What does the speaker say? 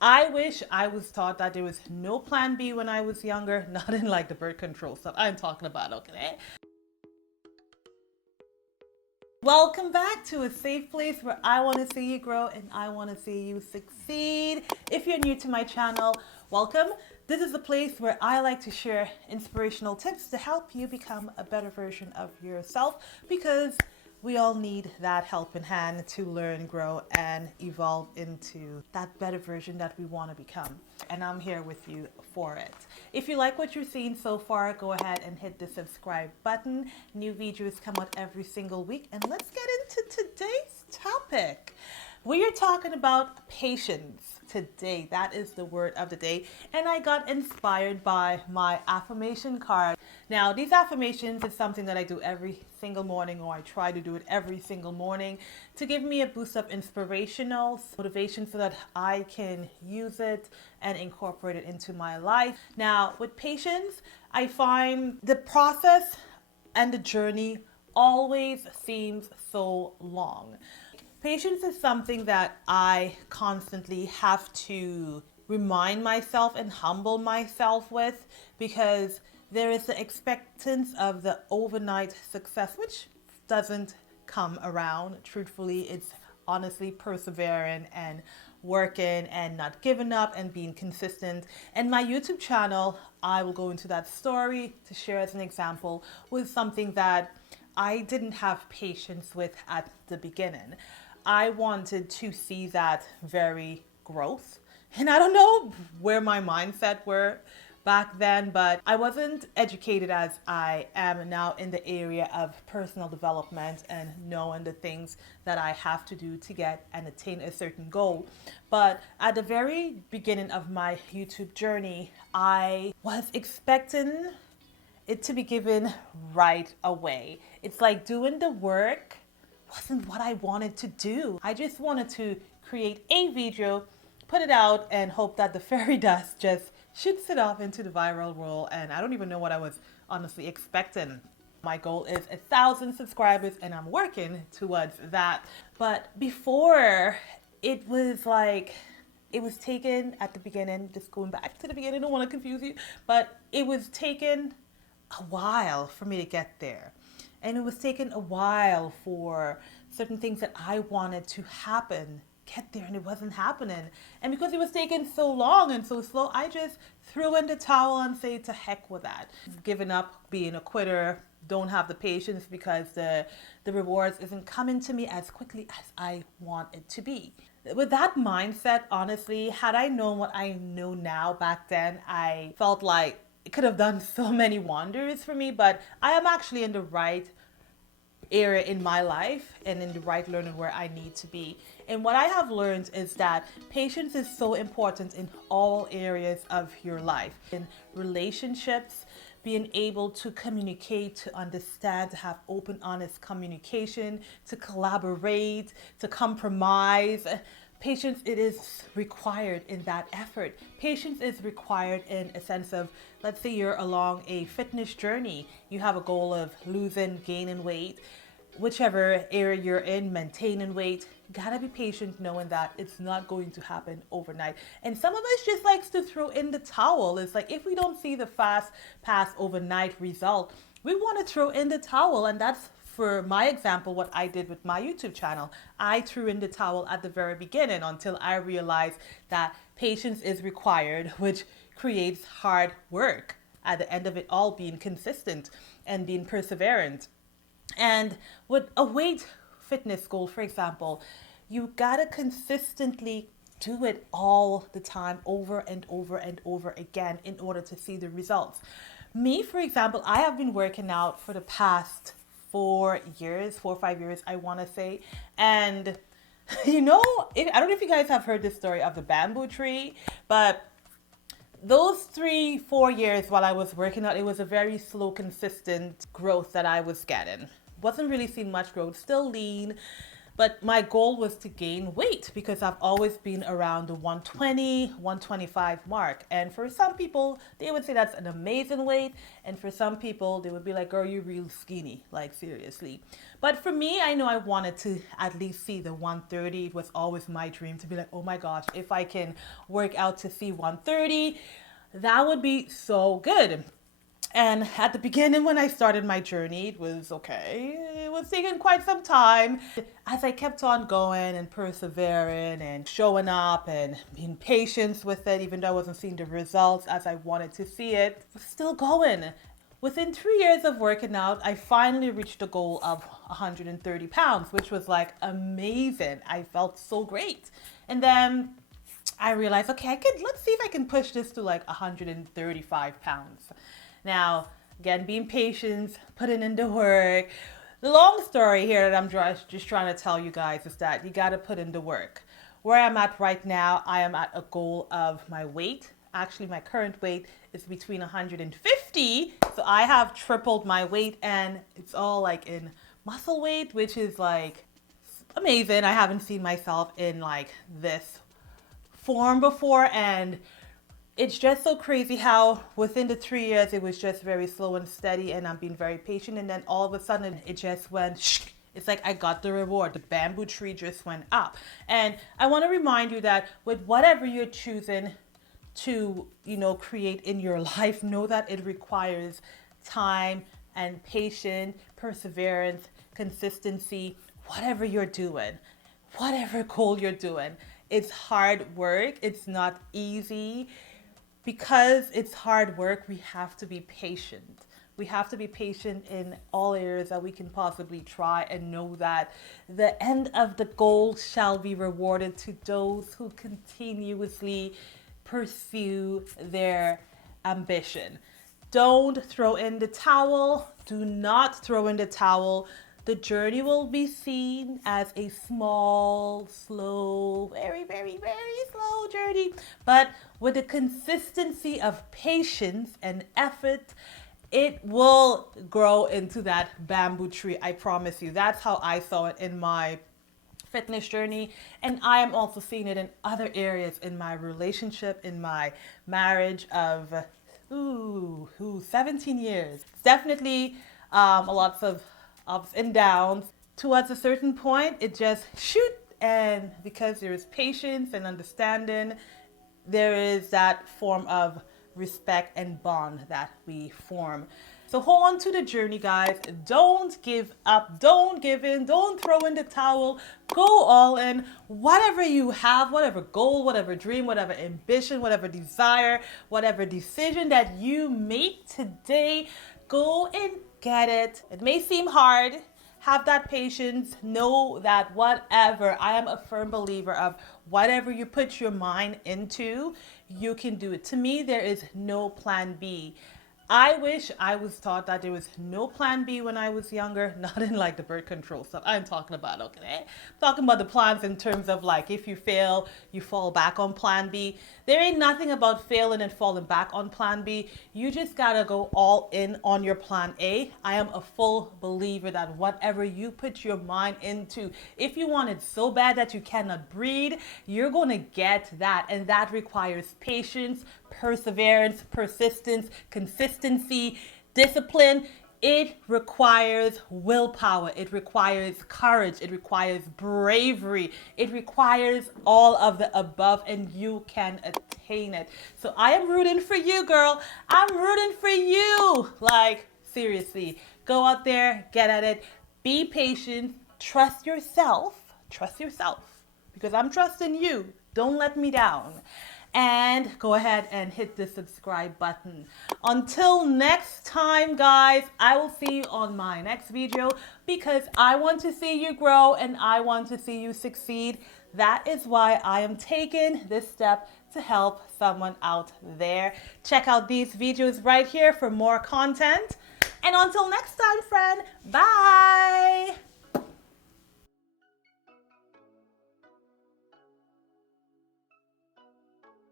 I wish I was taught that there was no plan B when I was younger, not in like the birth control stuff I'm talking about, okay? Welcome back to a safe place where I want to see you grow and I want to see you succeed. If you're new to my channel, welcome. This is a place where I like to share inspirational tips to help you become a better version of yourself because we all need that helping hand to learn, grow, and evolve into that better version that we want to become. And I'm here with you for it. If you like what you're seeing so far, go ahead and hit the subscribe button. New videos come out every single week. And let's get into today's topic. We are talking about patience today. That is the word of the day. And I got inspired by my affirmation card. Now, these affirmations is something that I do every single morning, or I try to do it every single morning to give me a boost of inspirational motivation so that I can use it and incorporate it into my life. Now, with patience, I find the process and the journey always seems so long. Patience is something that I constantly have to remind myself and humble myself with because there is the expectance of the overnight success, which doesn't come around. Truthfully, it's honestly persevering and working and not giving up and being consistent. And my YouTube channel, I will go into that story to share as an example, was something that I didn't have patience with at the beginning. I wanted to see that very growth. And I don't know where my mindset were back then, but I wasn't educated as I am now in the area of personal development and knowing the things that I have to do to get and attain a certain goal. But at the very beginning of my YouTube journey, I was expecting it to be given right away. It's like doing the work wasn't what I wanted to do. I just wanted to create a video, put it out, and hope that the fairy dust just shoots it off into the viral world. And I don't even know what I was honestly expecting. My goal is 1,000 subscribers, and I'm working towards that. But before, it was like, it was taken at the beginning, just going back to the beginning, I don't want to confuse you, but it was taken a while for me to get there. And it was taking a while for certain things that I wanted to happen, get there, and it wasn't happening. And because it was taking so long and so slow, I just threw in the towel and say to heck with that. Giving up, being a quitter, don't have the patience because the rewards isn't coming to me as quickly as I want it to be. With that mindset, honestly, had I known what I know now back then, I felt like it could have done so many wonders for me, but I am actually in the right area in my life and in the right learning where I need to be. And what I have learned is that patience is so important in all areas of your life. In relationships, being able to communicate, to understand, to have open, honest communication, to collaborate, to compromise. Patience, it is required in that effort. Patience is required in a sense of, let's say you're along a fitness journey. You have a goal of losing, gaining weight, whichever area you're in, maintaining weight. Gotta be patient knowing that it's not going to happen overnight. And some of us just likes to throw in the towel. It's like if we don't see the fast pass overnight result, we want to throw in the towel. And that's, for my example, what I did with my YouTube channel. I threw in the towel at the very beginning until I realized that patience is required, which creates hard work. At the end of it all, being consistent and being perseverant. And with a weight fitness goal, for example, you gotta consistently do it all the time, over and over and over again, in order to see the results. Me, for example, I have been working out for the past 4 years, 4 or 5 years, I want to say. And I don't know if you guys have heard the story of the bamboo tree, but those 3, 4 years while I was working out, it was a very slow, consistent growth that I was getting. Wasn't really seeing much growth, still lean, But my goal was to gain weight because I've always been around the 120, 125 mark. And for some people, they would say that's an amazing weight. And for some people, they would be like, girl, you're real skinny, like seriously. But for me, I know I wanted to at least see the 130. It was always my dream to be like, oh my gosh, if I can work out to see 130, that would be so good. And at the beginning, when I started my journey, it was okay. It was taking quite some time. As I kept on going and persevering and showing up and being patient with it, even though I wasn't seeing the results as I wanted to see it, was still going. Within 3 years of working out, I finally reached the goal of 130 pounds, which was like amazing. I felt so great. And then I realized, okay, let's see if I can push this to like 135 pounds. Now, again, being patient, putting in the work. The long story here that I'm just trying to tell you guys is that you got to put in the work. Where I'm at right now, I am at a goal of my weight. Actually, my current weight is between 150. So I have tripled my weight, and it's all like in muscle weight, which is like amazing. I haven't seen myself in like this form before, and it's just so crazy how within the 3 years it was just very slow and steady, and I'm being very patient, and then all of a sudden it just went shh. It's like I got the reward. The bamboo tree just went up. And I want to remind you that with whatever you're choosing to, create in your life, know that it requires time and patience, perseverance, consistency, whatever you're doing, whatever goal you're doing. It's hard work. It's not easy. Because it's hard work, we have to be patient. We have to be patient in all areas that we can possibly try, and know that the end of the goal shall be rewarded to those who continuously pursue their ambition. Don't throw in the towel. Do not throw in the towel. The journey will be seen as a small, slow, very, very, very slow journey. But with the consistency of patience and effort, it will grow into that bamboo tree. I promise you. That's how I saw it in my fitness journey. And I am also seeing it in other areas, in my relationship, in my marriage of 17 years. Definitely a lot of ups and downs. Towards a certain point, it just shoot, and because there is patience and understanding, there is that form of respect and bond that we form. So hold on to the journey, guys. Don't give up. Don't give in. Don't throw in the towel. Go all in. Whatever you have, whatever goal, whatever dream, whatever ambition, whatever desire, whatever decision that you make today, go and get it. It may seem hard. Have that patience. Know that whatever, I am a firm believer of whatever you put your mind into, you can do it. To me, there is no plan B. I wish I was taught that there was no plan B when I was younger, not in like the birth control stuff I'm talking about, okay? I'm talking about the plans in terms of like if you fail, you fall back on plan B. There ain't nothing about failing and falling back on plan B. You just gotta go all in on your plan A. I am a full believer that whatever you put your mind into, if you want it so bad that you cannot breathe, you're gonna get that. And that requires patience, perseverance, persistence, consistency, discipline. It requires willpower. It requires courage. It requires bravery. It requires all of the above, and you can attain it. So I am rooting for you, girl. I'm rooting for you. Like, seriously, go out there, get at it, be patient, trust yourself, because I'm trusting you. Don't let me down. And go ahead and hit the subscribe button. Until next time, guys, I will see you on my next video, because I want to see you grow and I want to see you succeed. That is why I am taking this step to help someone out there. Check out these videos right here for more content. And until next time, friend, bye.